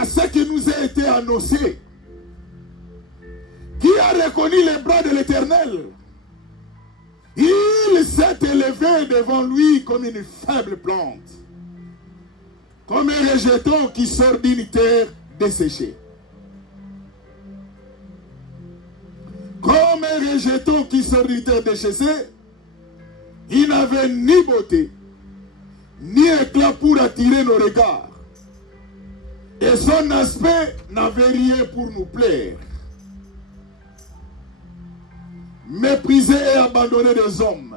à ce qui nous a été annoncé, qui a reconnu les bras de l'Éternel. Il s'est élevé devant lui comme une faible plante, comme un rejeton qui sort d'une terre desséchée. Comme un rejeton qui sort d'une terre desséchée, il n'avait ni beauté, ni éclat pour attirer nos regards. Et son aspect n'avait rien pour nous plaire. Méprisé et abandonné des hommes.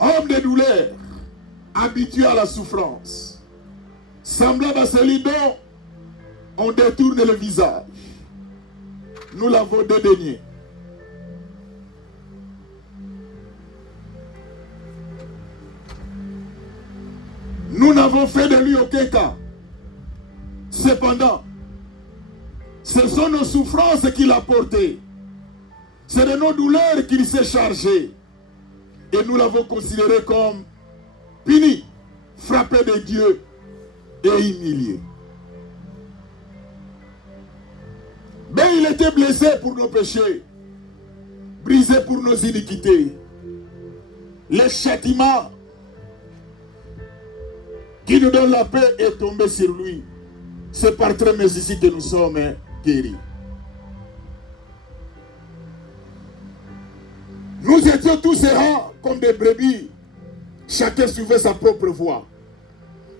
Homme de douleur, habitué à la souffrance. Semblable à celui dont on détourne le visage. Nous l'avons dédaigné. Nous n'avons fait de lui aucun cas. Cependant, ce sont nos souffrances qu'il a portées. C'est de nos douleurs qu'il s'est chargé. Et nous l'avons considéré comme puni, frappé de Dieu et humilié. Mais il était blessé pour nos péchés, brisé pour nos iniquités. Le châtiment qui nous donne la paix est tombé sur lui. C'est par trémesse ici que nous sommes guéris. Nous étions tous errants comme des brebis. Chacun suivait sa propre voie.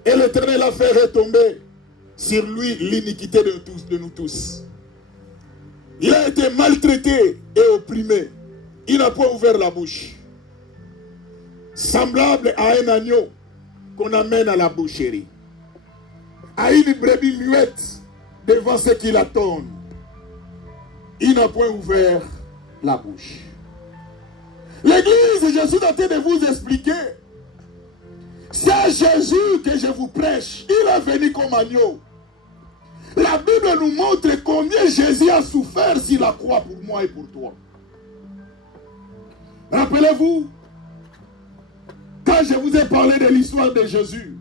Et l'Éternel a fait retomber sur lui l'iniquité de nous tous. Il a été maltraité et opprimé. Il n'a pas ouvert la bouche. Semblable à un agneau qu'on amène à la boucherie. À une brebis muette devant ceux qui l'attendent. Il n'a point ouvert la bouche. L'église, je suis en train de vous expliquer. C'est Jésus que je vous prêche. Il est venu comme agneau. La Bible nous montre combien Jésus a souffert sur la croix pour moi et pour toi. Rappelez-vous, quand je vous ai parlé de l'histoire de Jésus,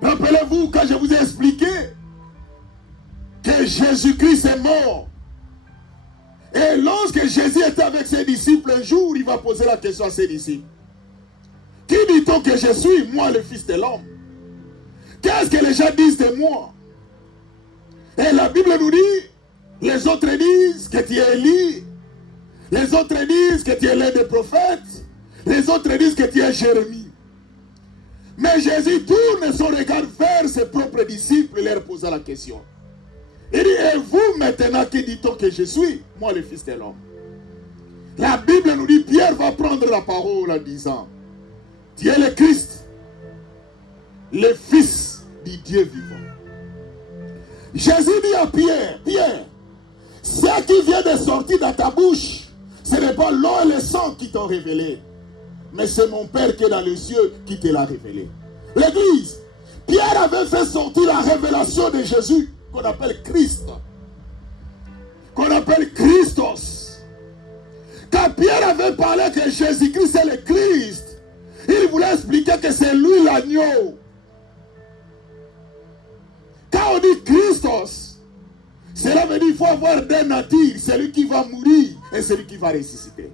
rappelez-vous quand je vous ai expliqué que Jésus-Christ est mort. Et lorsque Jésus était avec ses disciples, un jour, il va poser la question à ses disciples. Qui dit-on que je suis, moi, le Fils de l'homme? Qu'est-ce que les gens disent de moi? Et la Bible nous dit, les autres disent que tu es Élie, les autres disent que tu es l'un des prophètes, les autres disent que tu es Jérémie. Mais Jésus tourne son regard vers ses propres disciples et leur pose la question. Il dit, et vous maintenant, qui dit-on que je suis? Moi, le Fils de l'homme. La Bible nous dit, Pierre va prendre la parole en disant, tu es le Christ, le Fils du Dieu vivant. Jésus dit à Pierre, Pierre, ce qui vient de sortir dans ta bouche, ce n'est pas l'eau et le sang qui t'ont révélé, mais c'est mon Père qui est dans les cieux qui te l'a révélé. L'église, Pierre avait fait sortir la révélation de Jésus, qu'on appelle Christ, qu'on appelle Christos. Quand Pierre avait parlé que Jésus-Christ est le Christ, il voulait expliquer que c'est lui l'agneau. Quand on dit Christos, cela veut dire qu'il faut avoir deux natures, celui qui va mourir et celui qui va ressusciter.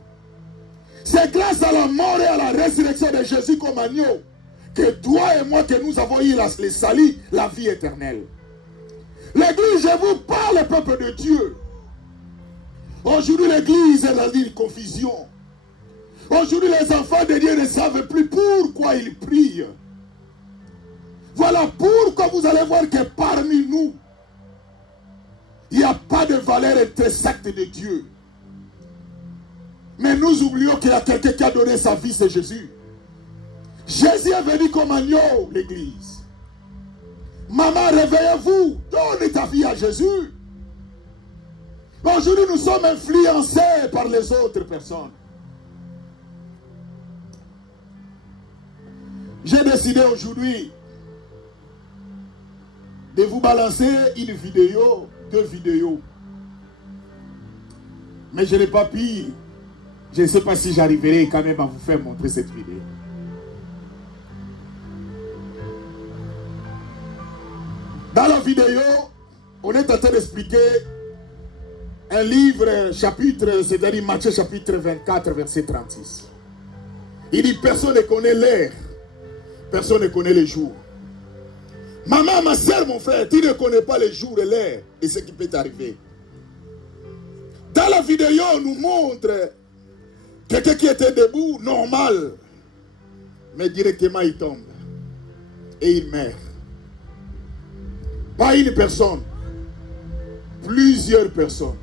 C'est grâce à la mort et à la résurrection de Jésus comme agneau que toi et moi, que nous avons eu le salut, la vie éternelle. L'église, je vous parle, peuple de Dieu. Aujourd'hui, l'église est dans une confusion. Aujourd'hui, les enfants de Dieu ne savent plus pourquoi ils prient. Voilà pourquoi vous allez voir que parmi nous, il n'y a pas de valeur intrinsèque de Dieu. Mais nous oublions qu'il y a quelqu'un qui a donné sa vie, c'est Jésus. Jésus est venu comme agneau, l'église. Maman, réveillez-vous, donne ta vie à Jésus. Aujourd'hui, nous sommes influencés par les autres personnes. J'ai décidé aujourd'hui de vous balancer une vidéo, 2 vidéos. Mais je n'ai pas pu. Je ne sais pas si j'arriverai quand même à vous faire montrer cette vidéo. Dans la vidéo, on est en train d'expliquer un livre, chapitre, c'est-à-dire Matthieu chapitre 24, verset 36. Il dit, personne ne connaît l'heure, personne ne connaît le jour. Maman, ma soeur, mon frère, tu ne connais pas le jour et l'heure et ce qui peut t'arriver. Dans la vidéo, on nous montre quelqu'un qui était debout, normal, mais directement il tombe et il meurt. Pas une personne, plusieurs personnes.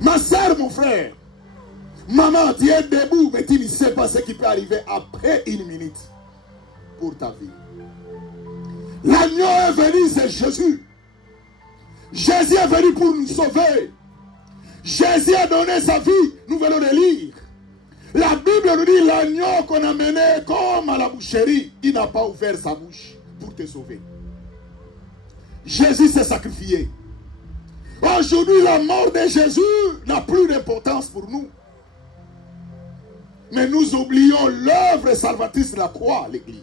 Ma soeur, mon frère, maman, tu es debout, mais tu ne sais pas ce qui peut arriver après une minute pour ta vie. L'agneau est venu, c'est Jésus. Jésus est venu pour nous sauver. Jésus a donné sa vie, nous venons de lire. La Bible nous dit l'agneau qu'on a mené comme à la boucherie, il n'a pas ouvert sa bouche pour te sauver. Jésus s'est sacrifié. Aujourd'hui, la mort de Jésus n'a plus d'importance pour nous. Mais nous oublions l'œuvre salvatrice de la croix, l'Église.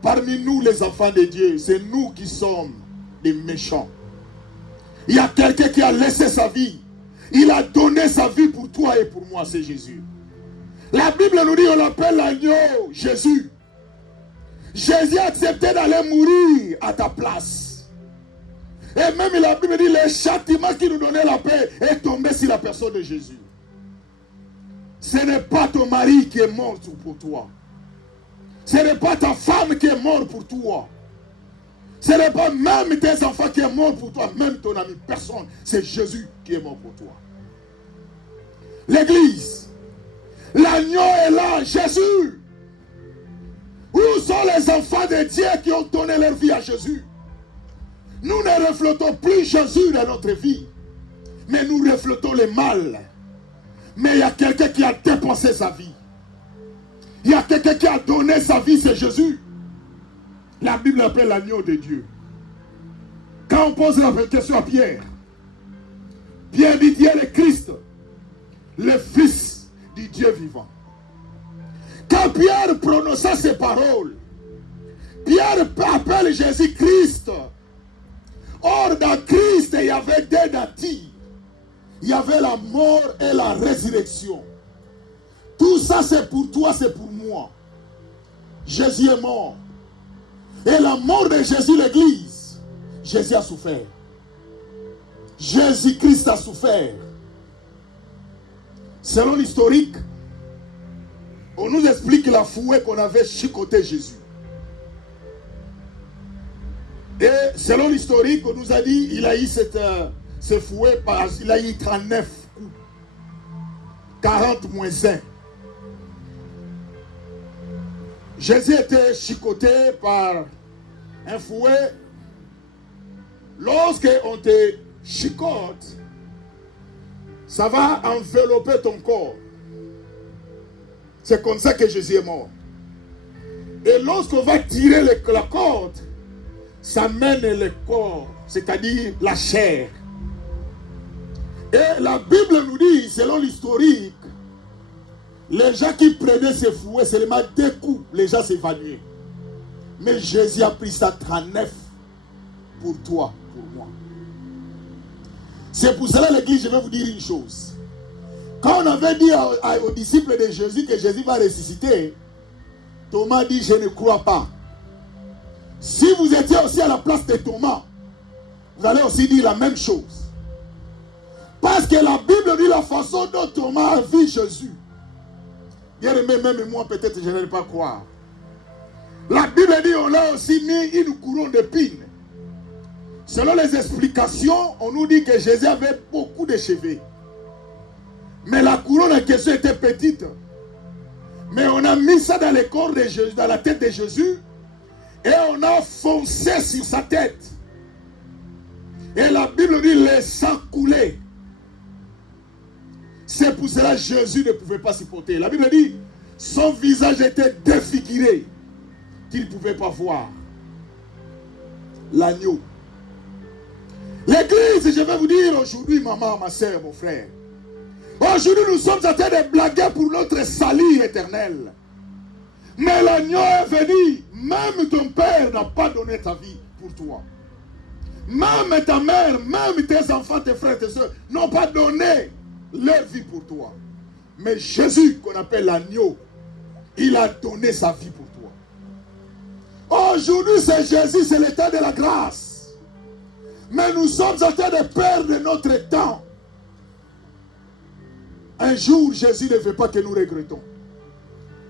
Parmi nous, les enfants de Dieu, c'est nous qui sommes des méchants. Il y a quelqu'un qui a laissé sa vie. Il a donné sa vie pour toi et pour moi, c'est Jésus. La Bible nous dit, on l'appelle l'agneau, Jésus. Jésus a accepté d'aller mourir à ta place. Et même la Bible dit, le châtiment qui nous donnait la paix est tombé sur la personne de Jésus. Ce n'est pas ton mari qui est mort pour toi. Ce n'est pas ta femme qui est morte pour toi. Ce n'est pas même tes enfants qui est mort pour toi, même ton ami, personne. C'est Jésus qui est mort pour toi. L'église, l'agneau est là, Jésus. Où sont les enfants de Dieu qui ont donné leur vie à Jésus? Nous ne reflétons plus Jésus dans notre vie, mais nous reflétons le mal. Mais il y a quelqu'un qui a dépensé sa vie. Il y a quelqu'un qui a donné sa vie, c'est Jésus. La Bible appelle l'agneau de Dieu. Quand on pose la question à Pierre, Pierre dit, Dieu est le Christ, le Fils du Dieu vivant. Quand Pierre prononça ces paroles, Pierre appelle Jésus-Christ. Or, dans Christ, il y avait deux natures. Il y avait la mort et la résurrection. Tout ça, c'est pour toi, c'est pour moi. Jésus est mort. Et la mort de Jésus, l'Église, Jésus a souffert. Jésus-Christ a souffert. Selon l'historique, on nous explique la fouet qu'on avait chicoté Jésus. Et selon l'historique, on nous a dit il a eu ce fouet, il a eu 39 coups. 40 moins 1. Jésus était chicoté par un fouet. Lorsqu'on te chicote, ça va envelopper ton corps. C'est comme ça que Jésus est mort. Et lorsqu'on va tirer la corde, ça mène le corps, c'est-à-dire la chair. Et la Bible nous dit, selon l'historique, les gens qui prenaient ces fouets, seulement 2 coups, les gens s'évanouillaient. Mais Jésus a pris ça 39 pour toi, pour moi. C'est pour cela, l'Église, je vais vous dire une chose. Quand on avait dit aux disciples de Jésus que Jésus va ressusciter, Thomas dit, je ne crois pas. Si vous étiez aussi à la place de Thomas, vous allez aussi dire la même chose. Parce que la Bible dit la façon dont Thomas a vu Jésus. Bien aimé, même moi, peut-être je ne vais pas croire. La Bible dit on a aussi mis une couronne d'épines. Selon les explications, on nous dit que Jésus avait beaucoup de cheveux. Mais la couronne en question était petite. Mais on a mis ça dans le corps de Jésus, dans la tête de Jésus. Et on a foncé sur sa tête. Et la Bible dit le sang coulait. C'est pour cela que Jésus ne pouvait pas supporter. La Bible dit son visage était défiguré. Qu'il ne pouvait pas voir. L'agneau. L'église, je vais vous dire aujourd'hui, maman, ma soeur, mon frère. Aujourd'hui, nous sommes en train de blaguer pour notre salut éternel. Mais l'agneau est venu Même ton père n'a pas donné ta vie pour toi. Même ta mère, même tes enfants, tes frères, tes soeurs n'ont pas donné leur vie pour toi. Mais Jésus, qu'on appelle l'agneau, il a donné sa vie pour toi. Aujourd'hui, c'est Jésus, c'est l'état de la grâce. Mais nous sommes en train de perdre notre temps. Un jour, Jésus ne veut pas que nous regrettons.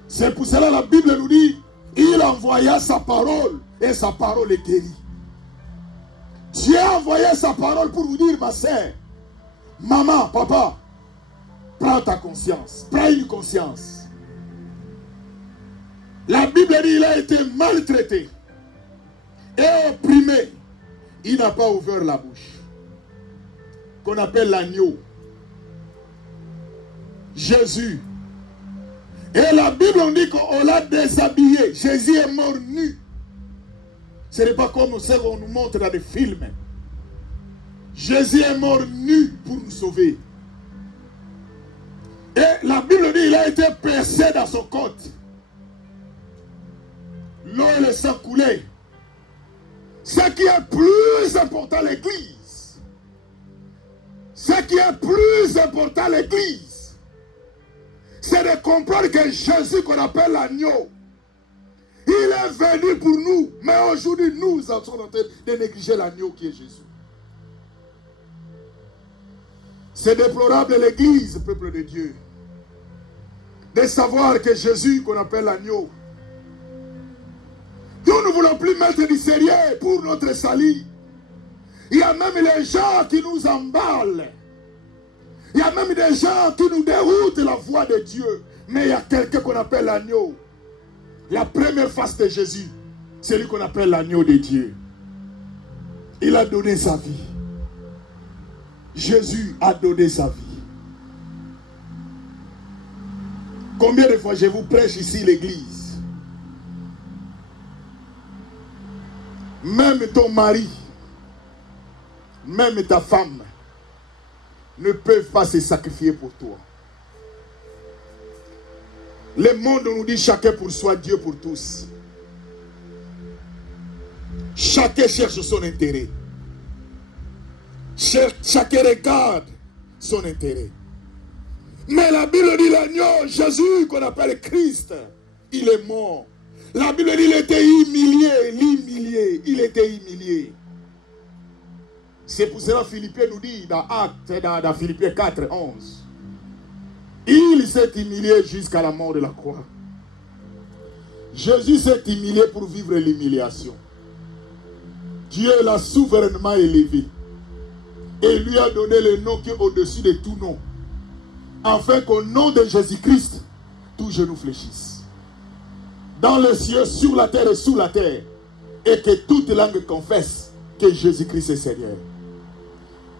C'est pour cela que la Bible nous dit, il envoya sa parole et sa parole est guérie. Dieu a envoyé sa parole pour vous dire, ma sœur, maman, papa, prends ta conscience, prends une conscience. La Bible dit qu'il a été maltraité et opprimé. Il n'a pas ouvert la bouche. Qu'on appelle l'agneau. Jésus. Et la Bible on dit qu'on l'a déshabillé. Jésus est mort nu. Ce n'est pas comme on nous montre dans des films. Jésus est mort nu pour nous sauver. Et la Bible dit qu'il a été percé dans son côte. L'eau et le sang coulait. Ce qui est plus important à l'église. Ce qui est plus important à l'église. C'est de comprendre que Jésus qu'on appelle l'agneau. Il est venu pour nous. Mais aujourd'hui, nous sommes en train de négliger l'agneau qui est Jésus. C'est déplorable l'église, peuple de Dieu. De savoir que Jésus qu'on appelle l'agneau. Nous ne voulons plus mettre du sérieux pour notre salut. Il y a même les gens qui nous emballent. Il y a même des gens qui nous déroutent la voie de Dieu. Mais il y a quelqu'un qu'on appelle l'agneau. La première face de Jésus, c'est lui qu'on appelle l'agneau de Dieu. Il a donné sa vie. Jésus a donné sa vie. Combien de fois je vous prêche ici l'église? Même ton mari, même ta femme ne peuvent pas se sacrifier pour toi. Le monde nous dit chacun pour soi, Dieu pour tous. Chacun cherche son intérêt. Chacun regarde son intérêt. Mais la Bible dit l'agneau, Jésus qu'on appelle Christ, il est mort. La Bible dit qu'il était humilié, il était humilié. C'est pour cela que Philippiens nous dit dans Actes, dans Philippiens 4, 11. Il s'est humilié jusqu'à la mort de la croix. Jésus s'est humilié pour vivre l'humiliation. Dieu l'a souverainement élevé. Et lui a donné le nom qui est au-dessus de tout nom. Afin qu'au nom de Jésus-Christ, tout genou fléchisse. Dans les cieux, sur la terre et sous la terre. Et que toute langue confesse que Jésus-Christ est Seigneur.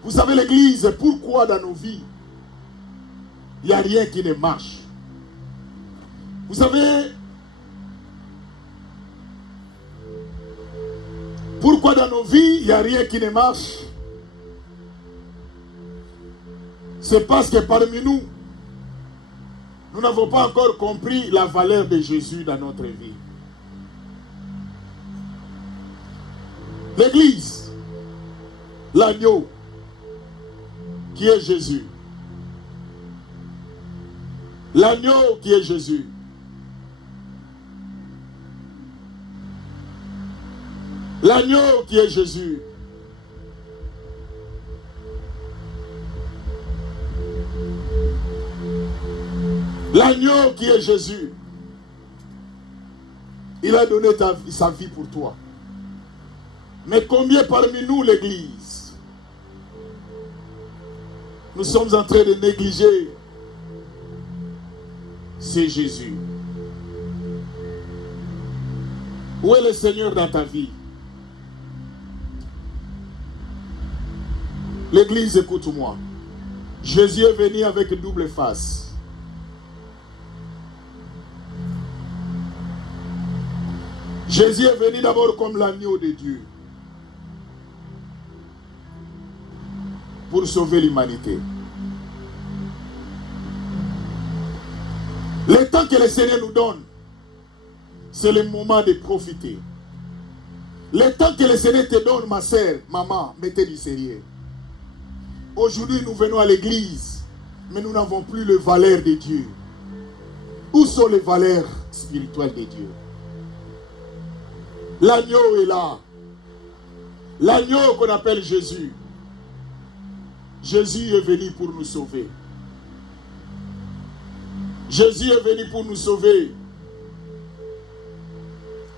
Vous savez l'église, pourquoi dans nos vies, il n'y a rien qui ne marche. Vous savez, pourquoi dans nos vies, il n'y a rien qui ne marche? C'est parce que parmi nous, nous n'avons pas encore compris la valeur de Jésus dans notre vie. L'église, l'agneau, qui est Jésus. L'agneau qui est Jésus. L'agneau qui est Jésus. L'agneau qui est Jésus. Il a donné sa vie pour toi. Mais combien parmi nous, l'église, nous sommes en train de négliger? C'est Jésus. Où est le Seigneur dans ta vie? L'église, écoute-moi. Jésus est venu avec une double face. Jésus est venu d'abord comme l'agneau de Dieu pour sauver l'humanité. Le temps que le Seigneur nous donne, C'est le moment de profiter. Le temps que le Seigneur te donne, ma sœur, maman, mettez du sérieux. Aujourd'hui, nous venons à l'église, mais nous n'avons plus les valeurs de Dieu. Où sont les valeurs spirituelles de Dieu? L'agneau est là. L'agneau qu'on appelle Jésus. Jésus est venu pour nous sauver. Jésus est venu pour nous sauver.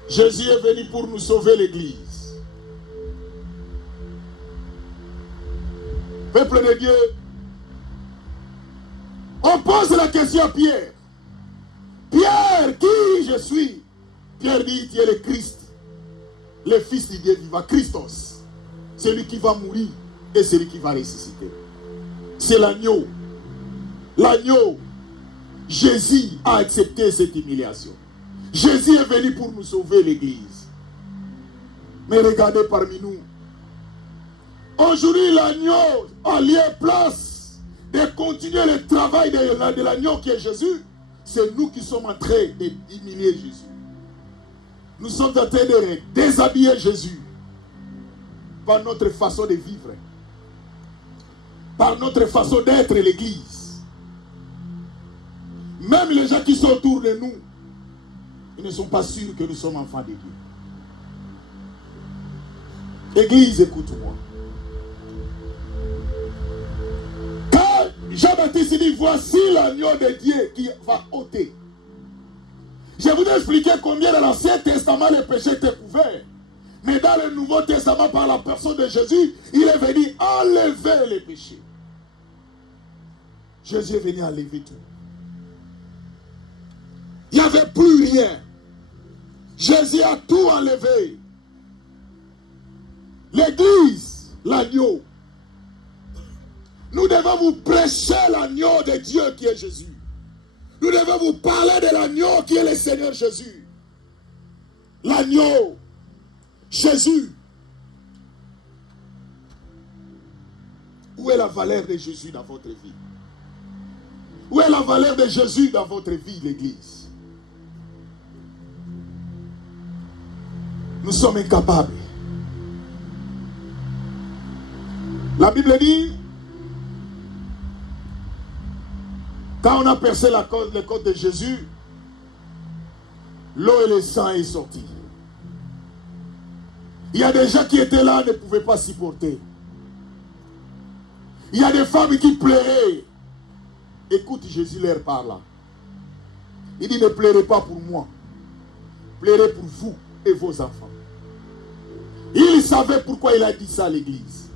Jésus est venu pour nous sauver l'église. Peuple de Dieu, on pose la question à Pierre. Pierre, qui je suis? Pierre dit, tu es le Christ, le Fils du Dieu vivant, Christos. Celui qui va mourir et celui qui va ressusciter. C'est l'agneau. L'agneau. Jésus a accepté cette humiliation. Jésus est venu pour nous sauver l'église. Mais regardez parmi nous. Aujourd'hui, l'agneau a lieu place de continuer le travail de l'agneau qui est Jésus. C'est nous qui sommes en train d'humilier Jésus. Nous sommes en train de déshabiller Jésus par notre façon de vivre, par notre façon d'être l'église. Même les gens qui sont autour de nous, ils ne sont pas sûrs que nous sommes enfants de Dieu. Église, écoute-moi. Quand Jean-Baptiste dit, voici l'agneau de Dieu qui va ôter. Je vous ai expliqué combien dans l'Ancien Testament les péchés étaient couverts. Mais dans le Nouveau Testament, par la personne de Jésus, il est venu enlever les péchés. Jésus est venu enlever tout. Il n'y avait plus rien. Jésus a tout enlevé. L'église, l'agneau. Nous devons vous prêcher l'agneau de Dieu qui est Jésus. Nous devons vous parler de l'agneau qui est le Seigneur Jésus. L'agneau, Jésus. Où est la valeur de Jésus dans votre vie? Où est la valeur de Jésus dans votre vie, l'église? Nous sommes incapables. La Bible dit, quand on a percé le côte de Jésus, l'eau et le sang est sorti. Il y a des gens qui étaient là, ne pouvaient pas supporter. Il y a des femmes qui pleuraient. Écoute, Jésus leur parle. Il dit, ne pleurez pas pour moi. Pleurez pour vous et vos enfants. Il savait pourquoi il a dit ça à l'église.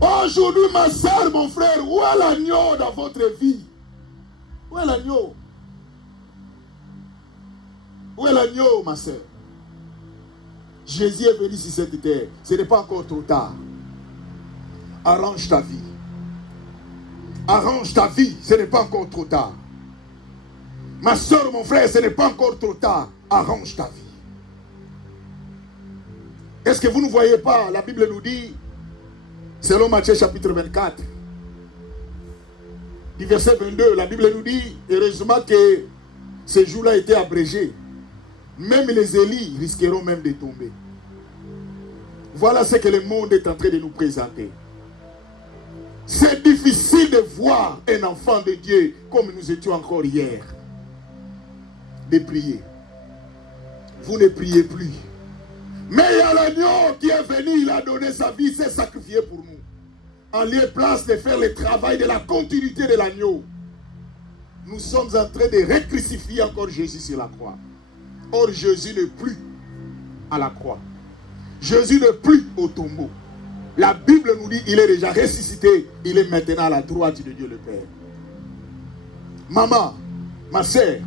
Aujourd'hui, ma soeur, mon frère, où est l'agneau dans votre vie? Où est l'agneau? Où est l'agneau, ma soeur? Jésus est venu sur cette terre. Ce n'est pas encore trop tard. Arrange ta vie. Arrange ta vie. Ce n'est pas encore trop tard. Ma soeur, mon frère, ce n'est pas encore trop tard. Arrange ta vie. Est-ce que vous ne voyez pas? La Bible nous dit, selon Matthieu chapitre 24, du verset 22, la Bible nous dit, heureusement que ce jour-là a été abrégé. Même les Élis risqueront même de tomber. Voilà ce que le monde est en train de nous présenter. C'est difficile de voir un enfant de Dieu comme nous étions encore hier. De prier. Vous ne priez plus. Mais il y a l'agneau qui est venu, il a donné sa vie, il s'est sacrifié pour nous. En lieu de place de faire le travail de la continuité de l'agneau. Nous sommes en train de recrucifier encore Jésus sur la croix. Or, Jésus n'est plus à la croix. Jésus n'est plus au tombeau. La Bible nous dit qu'il est déjà ressuscité. Il est maintenant à la droite de Dieu le Père. Maman, ma sœur,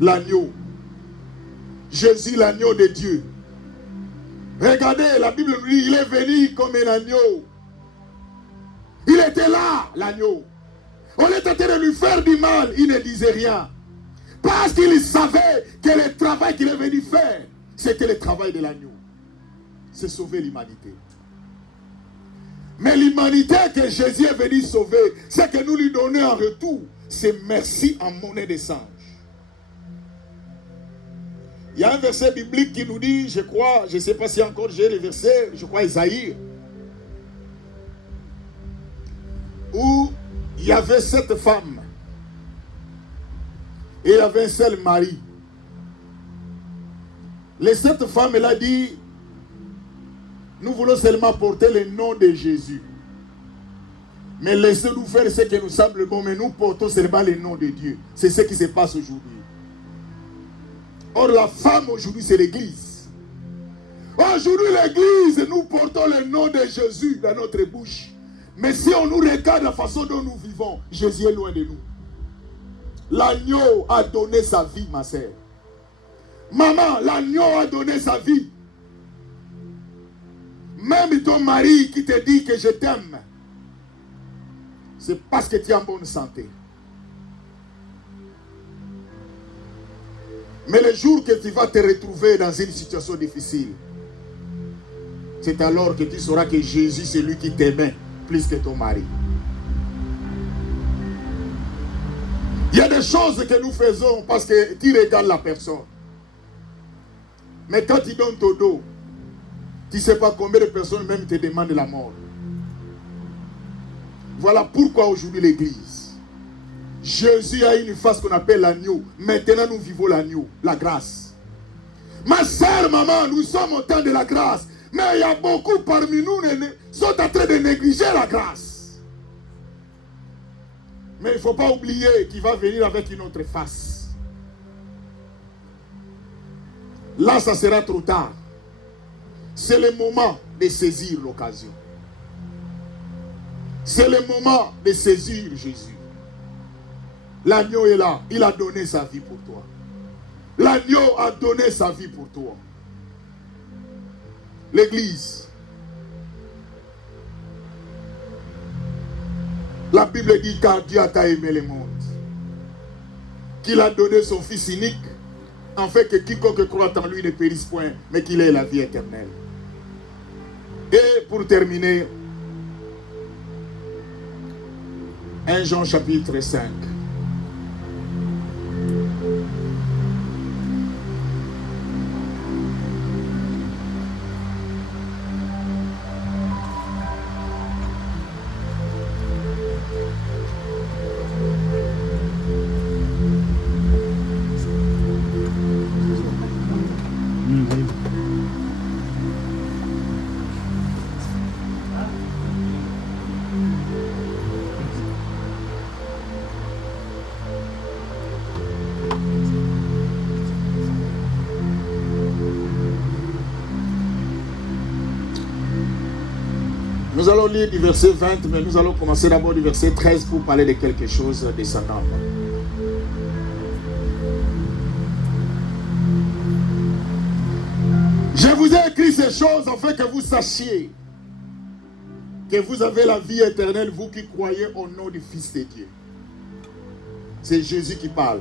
l'agneau. Jésus, l'agneau de Dieu. Regardez, la Bible nous dit qu'il est venu comme un agneau. Il était là, l'agneau. On est en train de lui faire du mal. Il ne disait rien. Parce qu'il savait que le travail qu'il est venu faire, c'était le travail de l'agneau. C'est sauver l'humanité. Mais l'humanité que Jésus est venu sauver, c'est que nous lui donnons en retour, c'est merci en monnaie de singe. Il y a un verset biblique qui nous dit, je crois, je ne sais pas si encore j'ai le verset, je crois Isaïe, où il y avait 7 femmes et il y avait un seul mari. Les 7 femmes, elle a dit, nous voulons seulement porter le nom de Jésus. Mais laissez-nous faire ce qui nous semble bon, mais nous portons seulement le nom de Dieu. C'est ce qui se passe aujourd'hui. Or, la femme aujourd'hui, c'est l'église. Aujourd'hui, l'église, nous portons le nom de Jésus dans notre bouche. Mais si on nous regarde la façon dont nous vivons, Jésus est loin de nous. L'agneau a donné sa vie, ma sœur. Maman, l'agneau a donné sa vie. Même ton mari qui te dit que je t'aime, c'est parce que tu es en bonne santé. Mais le jour que tu vas te retrouver dans une situation difficile, c'est alors que tu sauras que Jésus, c'est lui qui t'aimait plus que ton mari. Il y a des choses que nous faisons parce que tu regardes la personne. Mais quand tu donnes ton dos, tu ne sais pas combien de personnes même te demandent la mort. Voilà pourquoi aujourd'hui l'église, Jésus a une face qu'on appelle l'agneau. Maintenant nous vivons l'agneau, la grâce. Ma soeur, maman, nous sommes au temps de la grâce. Mais il y a beaucoup parmi nous qui sont en train de négliger la grâce. Mais il ne faut pas oublier qu'il va venir avec une autre face. Là, ça sera trop tard. C'est le moment de saisir l'occasion. C'est le moment de saisir Jésus. L'agneau est là. Il a donné sa vie pour toi. L'agneau a donné sa vie pour toi. L'église. La Bible dit car Dieu a aimé le monde, qu'il a donné son Fils unique, en fait que quiconque croit en lui ne périsse point, mais qu'il ait la vie éternelle. Et pour terminer, 1 Jean chapitre 5. Nous allons lire du verset 20, mais nous allons commencer d'abord du verset 13 pour parler de quelque chose de son âme. Je vous ai écrit ces choses afin que vous sachiez que vous avez la vie éternelle, vous qui croyez au nom du Fils de Dieu. C'est Jésus qui parle.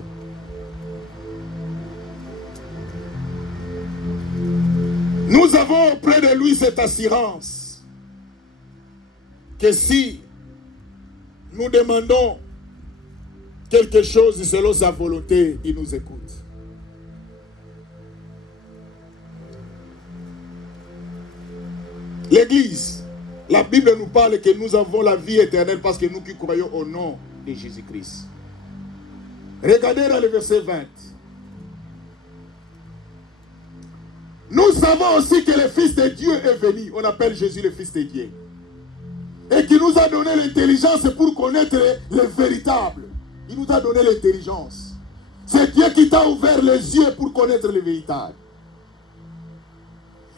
Nous avons auprès de lui cette assurance que si nous demandons quelque chose selon sa volonté, il nous écoute. L'Église, la Bible nous parle que nous avons la vie éternelle parce que nous qui croyons au nom de Jésus-Christ. Regardez dans le verset 20. Nous savons aussi que le Fils de Dieu est venu. On appelle Jésus le Fils de Dieu. Et qui nous a donné l'intelligence pour connaître le véritable. Il nous a donné l'intelligence. C'est Dieu qui t'a ouvert les yeux pour connaître le véritable.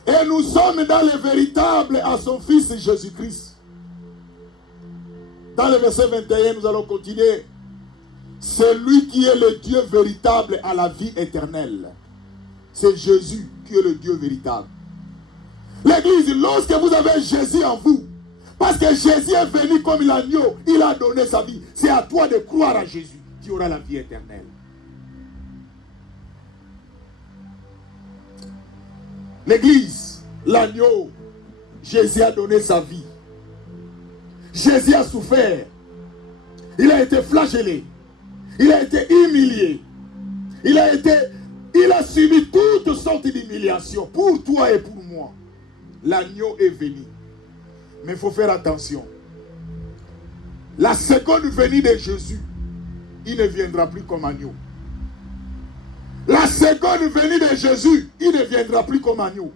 Et nous sommes dans le véritable à son Fils Jésus-Christ. Dans le verset 21, nous allons continuer. C'est lui qui est le Dieu véritable à la vie éternelle. C'est Jésus qui est le Dieu véritable. L'Église, lorsque vous avez Jésus en vous, parce que Jésus est venu comme l'agneau, il a donné sa vie. C'est à toi de croire à Jésus. Tu auras la vie éternelle. L'Église, l'agneau, Jésus a donné sa vie. Jésus a souffert. Il a été flagellé. Il a été humilié. Il a été Il a subi toutes sortes d'humiliations pour toi et pour moi. L'agneau est venu. Mais il faut faire attention. La seconde venue de Jésus, il ne viendra plus comme agneau. La seconde venue de Jésus, il ne viendra plus comme agneau.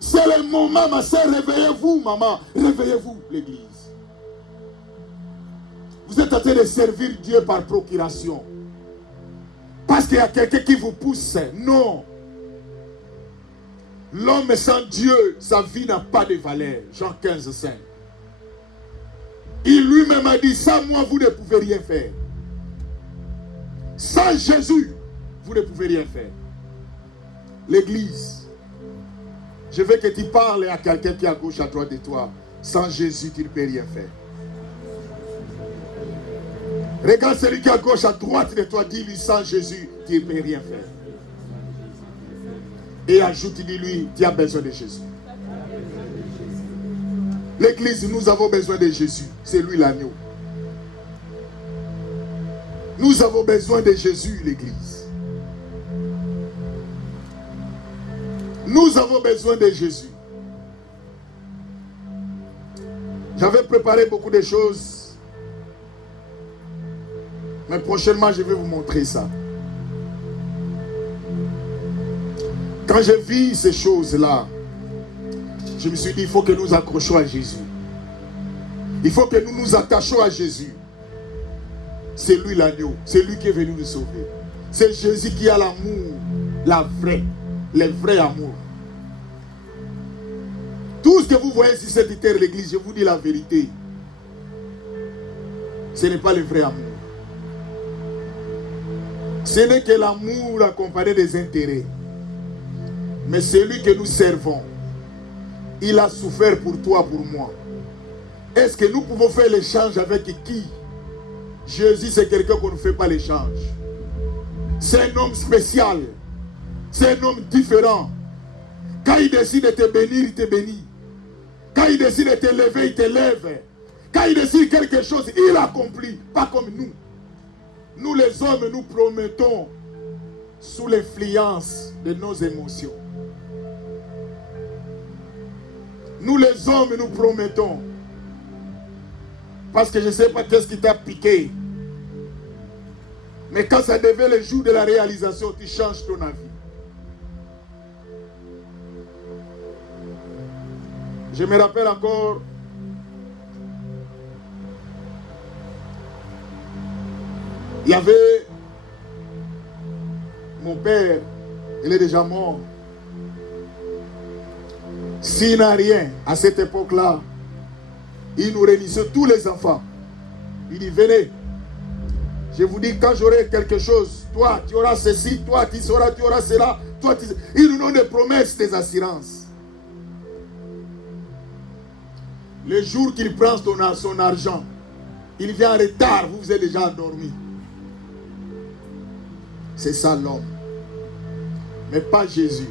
C'est le moment, ma soeur, réveillez-vous, maman. Réveillez-vous, l'église. Vous êtes en train de servir Dieu par procuration. Parce qu'il y a quelqu'un qui vous pousse. Non. L'homme sans Dieu, sa vie n'a pas de valeur. Jean 15, 5. Il lui-même a dit, sans moi, vous ne pouvez rien faire. Sans Jésus, vous ne pouvez rien faire. L'église, je veux que tu parles à quelqu'un qui est à gauche, à droite de toi. Sans Jésus, tu ne peux rien faire. Regarde celui qui est à gauche, à droite de toi, dis-lui, sans Jésus, tu ne peux rien faire. Et ajoute, dis-lui, tu as besoin de Jésus. L'église, nous avons besoin de Jésus. C'est lui l'agneau. Nous avons besoin de Jésus, l'église. Nous avons besoin de Jésus. J'avais préparé beaucoup de choses. Mais prochainement, je vais vous montrer ça. Quand je vis ces choses-là, je me suis dit, il faut que nous accrochions à Jésus. Il faut que nous nous attachions à Jésus. C'est lui l'agneau. C'est lui qui est venu nous sauver. C'est Jésus qui a l'amour, le vrai amour. Tout ce que vous voyez sur cette terre, l'église, je vous dis la vérité. Ce n'est pas le vrai amour. Ce n'est que l'amour accompagné des intérêts. Mais celui que nous servons, il a souffert pour toi, pour moi. Est-ce que nous pouvons faire l'échange avec qui? Jésus, c'est quelqu'un qu'on ne fait pas l'échange. C'est un homme spécial. C'est un homme différent. Quand il décide de te bénir, il te bénit. Quand il décide de te lever, il te lève. Quand il décide quelque chose, il accomplit. Pas comme nous. Nous les hommes, nous promettons sous l'influence de nos émotions. Nous les hommes, nous promettons. Parce que je ne sais pas qu'est-ce qui t'a piqué. Mais quand ça devait le jour de la réalisation, tu changes ton avis. Je me rappelle encore. Il y avait mon père, il est déjà mort. S'il n'a rien à cette époque-là, il nous réunissait tous les enfants. Il dit, venez. Je vous dis, quand j'aurai quelque chose, toi, tu auras ceci, toi, tu sauras, tu auras cela. Toi, tu... Il nous donne des promesses, des assurances. Le jour qu'il prend son argent, il vient en retard, vous êtes déjà endormi. C'est ça l'homme. Mais pas Jésus.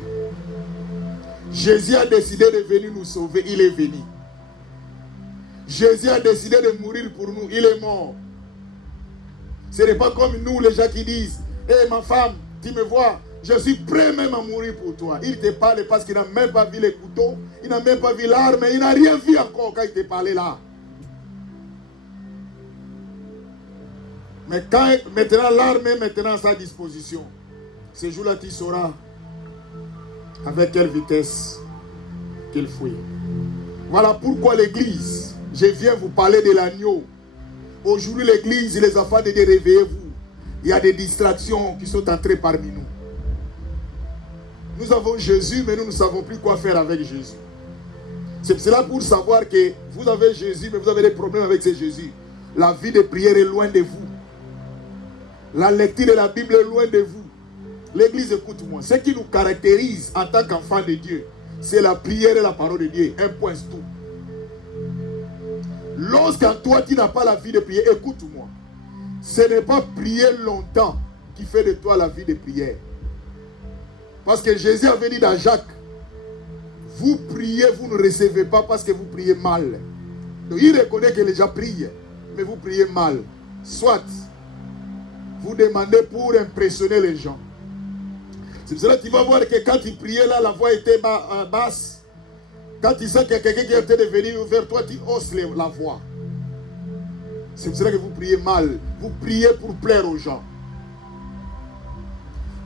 Jésus a décidé de venir nous sauver, il est venu. Jésus a décidé de mourir pour nous, il est mort. Ce n'est pas comme nous les gens qui disent, hé ma femme, tu me vois, je suis prêt même à mourir pour toi. Il te parle parce qu'il n'a même pas vu les couteaux, il n'a même pas vu l'arme, il n'a rien vu encore quand il te parlait là. Mais quand maintenant l'arme est maintenant à sa disposition, ce jour-là tu sauras avec quelle vitesse qu'il fuit. Voilà pourquoi l'église, je viens vous parler de l'agneau. Aujourd'hui l'église, les enfants de Dieu, réveillez-vous. Il y a des distractions qui sont entrées parmi nous. Nous avons Jésus, mais nous ne savons plus quoi faire avec Jésus. C'est cela pour savoir que vous avez Jésus, mais vous avez des problèmes avec ce Jésus. La vie de prière est loin de vous. La lecture de la Bible est loin de vous. L'église, écoute-moi. Ce qui nous caractérise en tant qu'enfants de Dieu, c'est la prière et la parole de Dieu. Un point, c'est tout. Lorsqu'en toi, tu n'as pas la vie de prière, écoute-moi. Ce n'est pas prier longtemps qui fait de toi la vie de prière. Parce que Jésus avait dit dans Jacques, vous priez, vous ne recevez pas parce que vous priez mal. Donc il reconnaît que les gens prient, mais vous priez mal. Soit vous demandez pour impressionner les gens. C'est pour cela que tu vas voir que quand il priait là, la voix était basse. Quand tu sens qu'il y a quelqu'un qui est en train de venir vers toi, tu hausses la voix. C'est pour cela que vous priez mal. Vous priez pour plaire aux gens.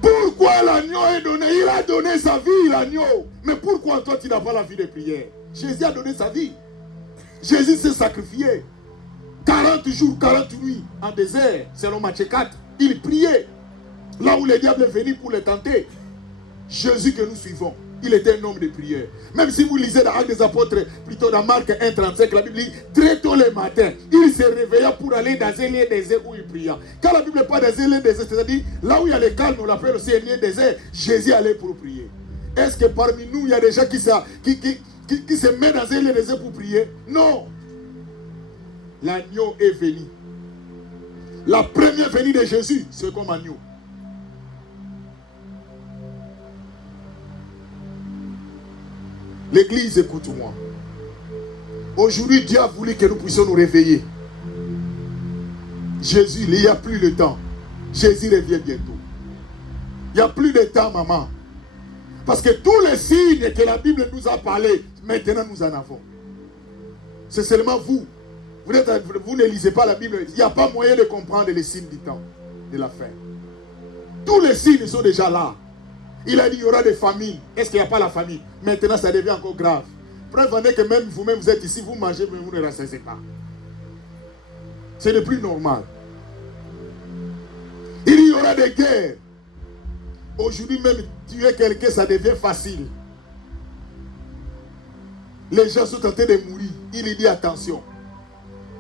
Pourquoi l'agneau est donné? Il a donné sa vie, l'agneau. Mais pourquoi toi tu n'as pas la vie de prière? Jésus a donné sa vie. Jésus s'est sacrifié. 40 jours, 40 nuits en désert, selon Matthieu 4. Il priait. Là où le diable est venu pour le tenter. Jésus que nous suivons, il était un homme de prière. Même si vous lisez dans Actes des Apôtres, plutôt dans Marc 1,35, la Bible dit, très tôt le matin, il se réveilla pour aller dans un lieu désert où il pria. Quand la Bible parle dans un lieu désert, c'est-à-dire là où il y a le calme, on l'appelle aussi un lieu désert, Jésus allait pour prier. Est-ce que parmi nous, il y a des gens qui se mettent dans un lieu désert pour prier? Non. L'agneau est venu. La première venue de Jésus, c'est comme agneau. L'église, écoute-moi. Aujourd'hui, Dieu a voulu que nous puissions nous réveiller. Jésus, il n'y a plus de temps. Jésus revient bientôt. Il n'y a plus de temps, maman. Parce que tous les signes que la Bible nous a parlé, maintenant nous en avons. C'est seulement vous. Vous ne lisez pas la Bible. Il n'y a pas moyen de comprendre les signes du temps, de la fin. Tous les signes sont déjà là. Il a dit qu'il y aura des famines. Est-ce qu'il n'y a pas la famine? Maintenant, ça devient encore grave. Preuve en est que même vous-même, vous êtes ici, vous mangez, mais vous ne rassasiez pas. Ce n'est plus normal. Il y aura des guerres. Aujourd'hui même, tuer quelqu'un, ça devient facile. Les gens sont en train de mourir. Il dit attention.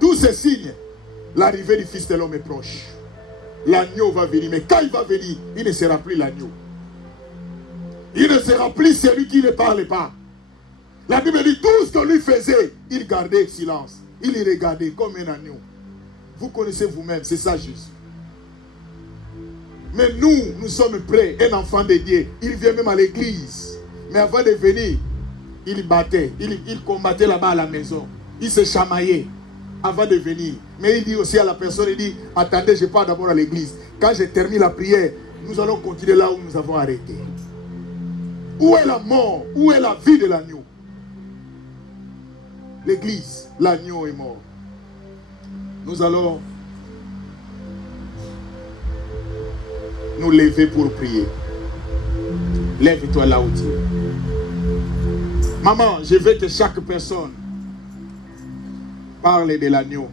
Tous ces signes, l'arrivée du Fils de l'homme est proche. L'agneau va venir. Mais quand il va venir, il ne sera plus l'agneau. Il ne sera plus celui qui ne parle pas. La Bible dit tout ce qu'on lui faisait, il gardait silence. Il y regardait comme un agneau. Vous connaissez vous-même, c'est ça Jésus. Mais nous sommes prêts. Un enfant de Dieu, il vient même à l'église. Mais avant de venir, il battait. Il combattait là-bas à la maison. Il se chamaillait avant de venir. Mais il dit aussi à la personne, il dit, attendez, je pars d'abord à l'église. Quand je termine la prière, nous allons continuer là où nous avons arrêté. Où est la mort? Où est la vie de l'agneau? L'église, l'agneau est mort. Nous allons nous lever pour prier. Lève-toi là où tu es. Maman, je veux que chaque personne parle de l'agneau.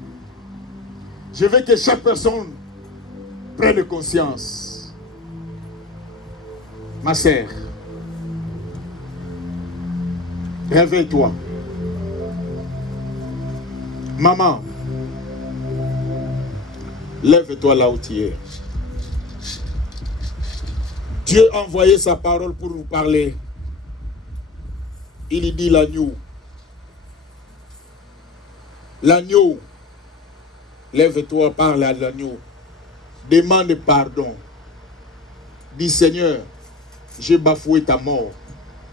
Je veux que chaque personne prenne conscience. Ma sœur, réveille-toi. Maman, lève-toi là où tu es. Dieu a envoyé sa parole pour nous parler. Il dit l'agneau. L'agneau. Lève-toi, parle à l'agneau. Demande pardon. Dis Seigneur, j'ai bafoué ta mort.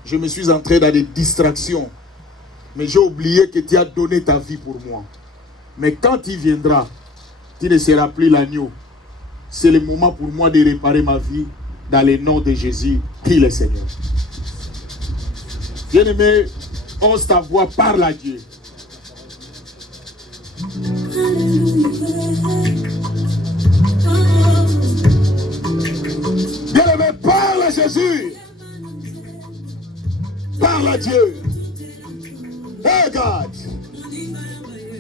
Je me suis entré dans des distractions. Mais j'ai oublié que tu as donné ta vie pour moi. Mais quand il viendra, tu ne seras plus l'agneau. C'est le moment pour moi de réparer ma vie dans le nom de Jésus, qui est le Seigneur. Bien-aimé, ose ta voix, parle à Dieu. Bien-aimé, parle à Jésus. Parle à Dieu. Regarde.